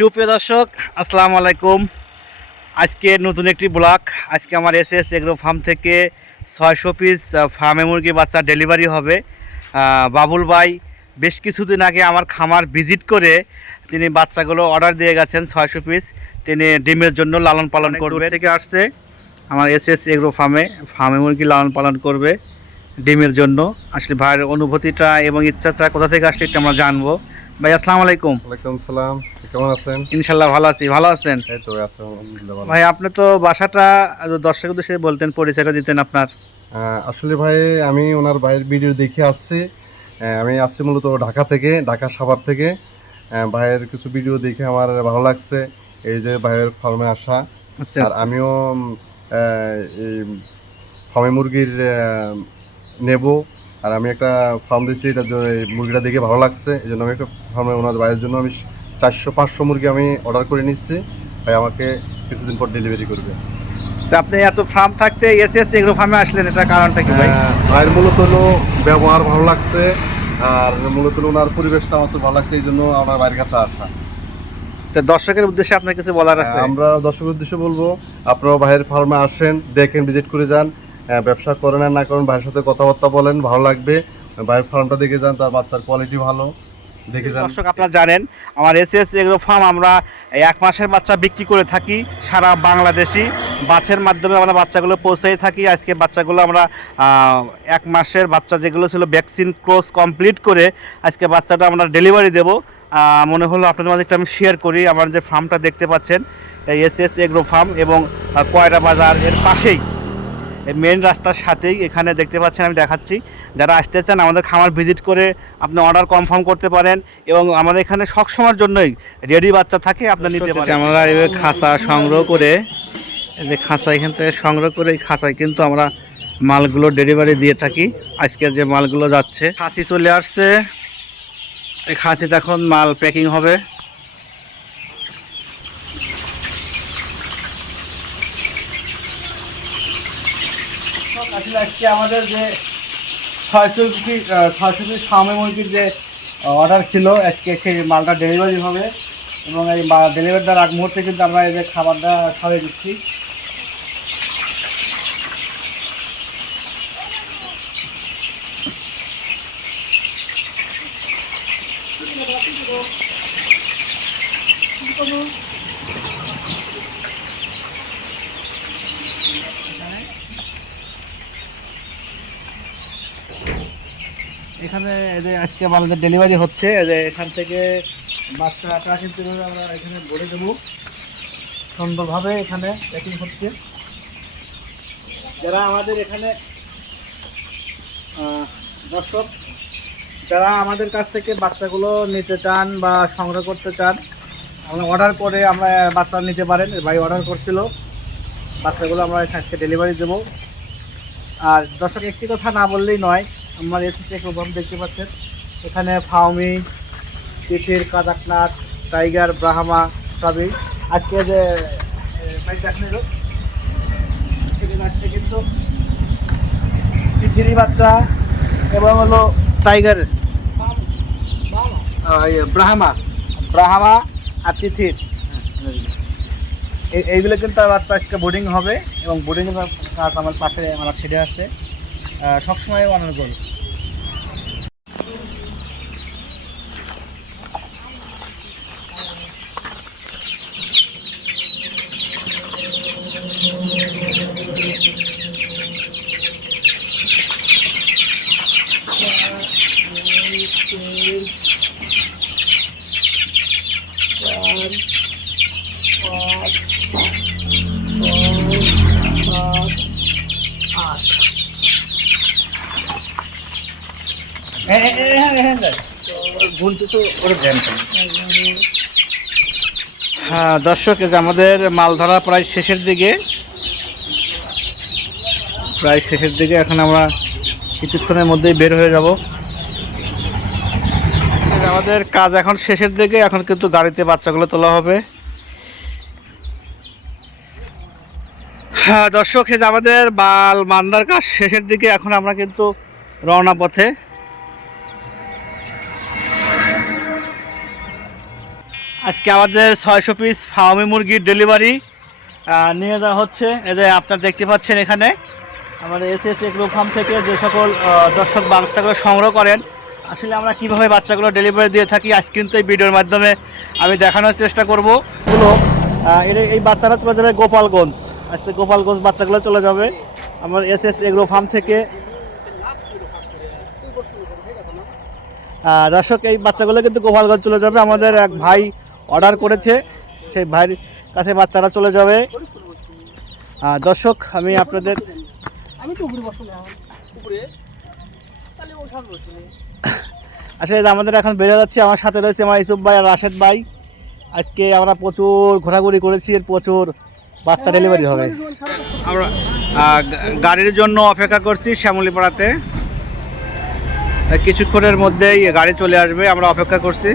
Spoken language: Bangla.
সুপ্রিয় দর্শক, আসসালামু আলাইকুম। আজকে নতুন একটি ব্লগ। আজকে আমার এসএস এগ্রো ফার্ম থেকে 600 পিস ফার্মে মুরগি বাচ্চা ডেলিভারি হবে। বাবুল ভাই বেশ কিছুদিন আগে আমার খামার ভিজিট করে তিনি বাচ্চাগুলো অর্ডার দিয়ে গেছেন 600 পিস। তিনি ডিমের জন্য লালন পালন করবে থেকে আসছে আমার এসএস এগ্রো ফার্মে মুরগি লালন পালন করবে ডিমের জন্য। আসলে ভাইয়ের অনুভূতিটা এবং ইচ্ছাটা কোথা থেকে আসলে এটা আমরা জানবো। ভাই আসসালামু আলাইকুম। ওয়ালাইকুম সালাম, কেমন আছেন? ইনশাল্লাহ ভালো আছি। ভালো আছেন? এই তো আছি আলহামদুলিল্লাহ ভালো। ভাই আপনি তো বাসাটা দর্শক উদ্দেশ্যে বলতেন, পরিচয়টা দিতেন আপনার। আসলে ভাই আমি ওনার ভাইয়ের ভিডিও দেখে আসছি। আমি আসছি মূলত ঢাকা থেকে, ঢাকা সাভার থেকে। ভাইয়ের কিছু ভিডিও দেখে আমার ভালো লাগছে, এই যে ভাইয়ের ফার্মে আসা। আচ্ছা, আর আমিও এই ফার্মে মুরগির নেব। আর আমি একটা ফার্ম দিচ্ছি, এটা এই মুরগিটা দেখে ভালো লাগছে, এই জন্য আমি একটা ফার্মে ওনার ভাইয়ের জন্য আমি 400-500 মুরগি আমি অর্ডার করে নিচ্ছি। ভাই আমাকে কিছুদিন পর ডেলিভারি করবে। তো আপনি এত ফার্ম থাকতে এসএস এগ্রো ফার্মে আসলেন, এটা কারণটা কি ভাই? ভাইয়ের মূলত হলো ব্যবহার ভালো লাগছে, আর মূলত হলো ওনার পরিবেশটা আমার তো ভালো লাগছে, এই জন্য আমার ভাইয়ের কাছে আসা। তো দর্শকের উদ্দেশ্যে আপনার কিছু বলার আছে? আমরা দর্শকের উদ্দেশ্যে বলবো, আপনারা ভাইয়ের ফার্মে আসেন, দেখেন, ভিজিট করে যান। ব্যবসা করেন আর না করেন, ভাইয়ের সাথে কথাবার্তা বলেন, ভালো লাগবে। ভাইয়ের ফার্মটা দেখে যান, তার বাচ্চার কোয়ালিটি ভালো, দেখে যান। দর্শক আপনারা জানেন আমার এসএস এগ্রো ফার্ম আমরা 1 মাসের বাচ্চা বিক্রি করে থাকি সারা বাংলাদেশি বাচ্চার মাধ্যমে আমরা বাচ্চাগুলো পৌঁছাই থাকি। আজকে বাচ্চাগুলো আমরা 1 মাসের বাচ্চা যেগুলো ছিল ভ্যাকসিন কোর্স কমপ্লিট করে আজকে বাচ্চাটা আমরা ডেলিভারি দেবো। মনে হলো আপনাদের মাঝে আমি শেয়ার করি। আমার যে ফার্মটা দেখতে পাচ্ছেন এসএস এগ্রো ফার্ম, এবং কয়রা বাজার এর পাশেই মেন রাস্তার সাথেই এখানে দেখতে পাচ্ছেন, আমি দেখাচ্ছি। যারা আসতে চান আমাদের খামার ভিজিট করে আপনি অর্ডার কনফার্ম করতে পারেন, এবং আমাদের এখানে সবসময়ের জন্যই রেডি বাচ্চা থাকে, আপনি নিতে পারেন। আমরা এই খাঁচা সংগ্রহ করে, এই যে খাঁচা এখান থেকে সংগ্রহ করে এই খাঁচায় কিন্তু আমরা মালগুলো ডেলিভারি দিয়ে থাকি। আজকের যে মালগুলো যাচ্ছে, খাসি চলে আসছে, এই খাসিতে এখন মাল প্যাকিং হবে। আসলে আজকে আমাদের যে 600 পিস ফার্মে মুরগির যে অর্ডার ছিল, আজকে সেই মালটা ডেলিভারি হবে, এবং এই ডেলিভারি দেওয়ার আগ মুহূর্তে কিন্তু আমরা এই যে খাবারটা খাওয়াই দিচ্ছি। এখানে এই যে আজকে আমাদের ডেলিভারি হচ্ছে, এই যে এখান থেকে বাচ্চাটা কিন্তু আমরা এখানে ভরে দেবো সুন্দরভাবে। এখানে প্যাকিং হচ্ছে। যারা আমাদের এখানে দর্শক, যারা আমাদের কাছ থেকে বাচ্চাগুলো নিতে চান বা সংগ্রহ করতে চান, আমরা অর্ডার করে আমরা বাচ্চা নিতে পারেন। ভাই অর্ডার করছিল, বাচ্চাগুলো আমরা আজকে ডেলিভারি দেবো। আর দর্শক একটি কথা না বললেই নয়, আমার এসএস এগ্রো ফার্ম দেখতে পাচ্ছেন, এখানে ফাউমি, তিতির, কাদাকনাথ, টাইগার, ব্রাহ্মা সবই। আজকে যে দেখেন আজকে কিন্তু তিতিরি বাচ্চা এবং হলো টাইগার, ব্রাহ্মা আর তিথির, এইগুলো কিন্তু বাচ্চা আজকে বোর্ডিং হবে, এবং বোর্ডিংয়ের কাজ আমার পাশে আমার ছেড়ে আছে সবসময় অনর্গল। হ্যাঁ দর্শক, এই যে আমাদের মাল ধরা প্রায় শেষের দিকে, এখন আমরা কিছুক্ষণের মধ্যেই বের হয়ে যাব। আমাদের কাজ এখন শেষের দিকে, এখন কিন্তু গাড়িতে বাচ্চাগুলো তোলা হবে। হ্যাঁ দর্শক, এই যে আমাদের মান্দার কাজ শেষের দিকে, এখন আমরা কিন্তু রওনা পথে। আজকে আমাদের 600 পিস ফার্মি মুরগির ডেলিভারি নিয়ে যাওয়া হচ্ছে। এই যে আপনারা দেখতে পাচ্ছেন এখানে আমাদের এসএস এগ্রো ফার্ম থেকে যে সকল দর্শক বাচ্চাগুলো সংগ্রহ করেন, আসলে আমরা কীভাবে বাচ্চাগুলো ডেলিভারি দিয়ে থাকি আজ কিন্তু এই ভিডিওর মাধ্যমে আমি দেখানোর চেষ্টা করব। এই বাচ্চারা চলে যাবে গোপালগঞ্জ। আজকে গোপালগঞ্জ বাচ্চাগুলো চলে যাবে আমার এসএস এগ্রো ফার্ম থেকে। দর্শক এই বাচ্চাগুলো কিন্তু গোপালগঞ্জ চলে যাবে, আমাদের এক ভাই অর্ডার করেছে, সেই ভাইয়ের কাছে বাচ্চারা চলে যাবে। দর্শক আমি আপনাদের আসলে আমাদের এখন বেরো যাচ্ছি, আমার সাথে রয়েছে আমার ইসুফ ভাই আর রাশেদ ভাই। আজকে আমরা প্রচুর ঘোরাঘুরি করেছি, এর প্রচুর বাচ্চা ডেলিভারি হবে। আমরা গাড়ির জন্য অপেক্ষা করছি শ্যামলীপাড়াতে, কিছুক্ষণের মধ্যেই গাড়ি চলে আসবে, আমরা অপেক্ষা করছি।